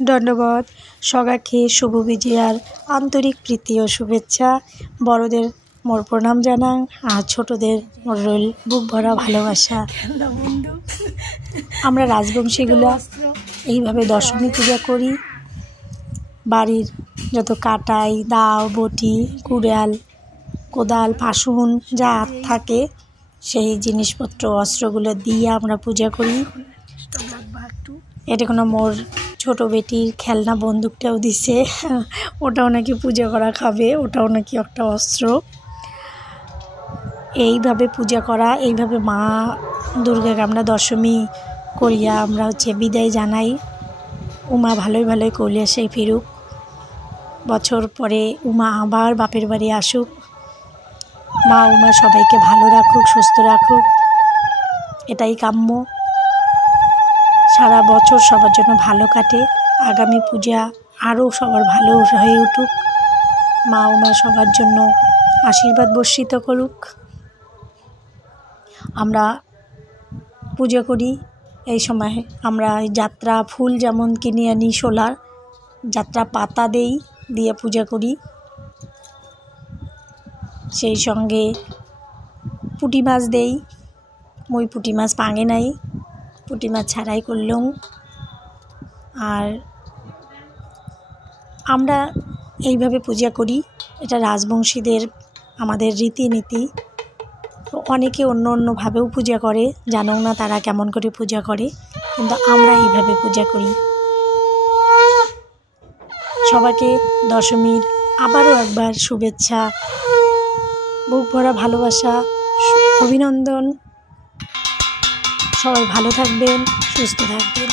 ধন্যবাদ সবাইকে শুভ বিজয়ার আন্তরিক প্রীতি ও শুভেচ্ছা। বড়দের মোর প্রণাম জানাং আর ছোটদের মোর রইল বুক ভরা ভালোবাসা। আমরা রাজবংশীগুলো এইভাবে দশমী পূজা করি। বাড়ির যত কাটাই দাও বটি কুড়াল কোদাল পাশুন যা থাকে সেই জিনিসপত্র অস্ত্রগুলো দিয়ে আমরা পূজা করি। এটা কোনো মোর ছোটো বেটির খেলনা বন্দুকটাও দিছে, ওটাও নাকি পূজা করা খাবে, ওটাও নাকি একটা অস্ত্র। এইভাবে পূজা করা, এইভাবে মা দুর্গাকে আমরা দশমী করিয়া আমরা বিদায় জানাই। উমা ভালোই ভালোই কৈলাসে ফিরুক, বছর পরে উমা আবার বাপের বাড়ি আসুক। মা উমা সবাইকে ভালো রাখুক, সুস্থ রাখুক, এটাই কাম্য। সারা বছর সবার জন্য ভালো কাটে, আগামী পূজা আরও সবার ভালো হয়ে উঠুক। মা উমা সবার জন্য আশীর্বাদ বর্ষিত করুক। আমরা পূজা করি এই সময়। আমরা যাত্রা ফুল যেমন কিনে আনি, শোলার যাত্রা পাতা দিয়ে পূজা করি। সেই সঙ্গে পুঁটি মাছ দেই। মই পুঁটি মাছ পাঙে নাই, পুঁটি মাছ ছাড়াই করলুম। আর আমরা এইভাবে পূজা করি, এটা রাজবংশীদের আমাদের রীতিনীতি। তো অনেকে অন্যভাবেও পূজা করে, জানো না তারা কেমন করে পূজা করে, কিন্তু আমরা এইভাবে পূজা করি। সবাইকে দশমীর আবারও একবার শুভেচ্ছা, বুক ভরা ভালোবাসা, অভিনন্দন। সবাই ভালো থাকবেন, সুস্থ থাকবেন।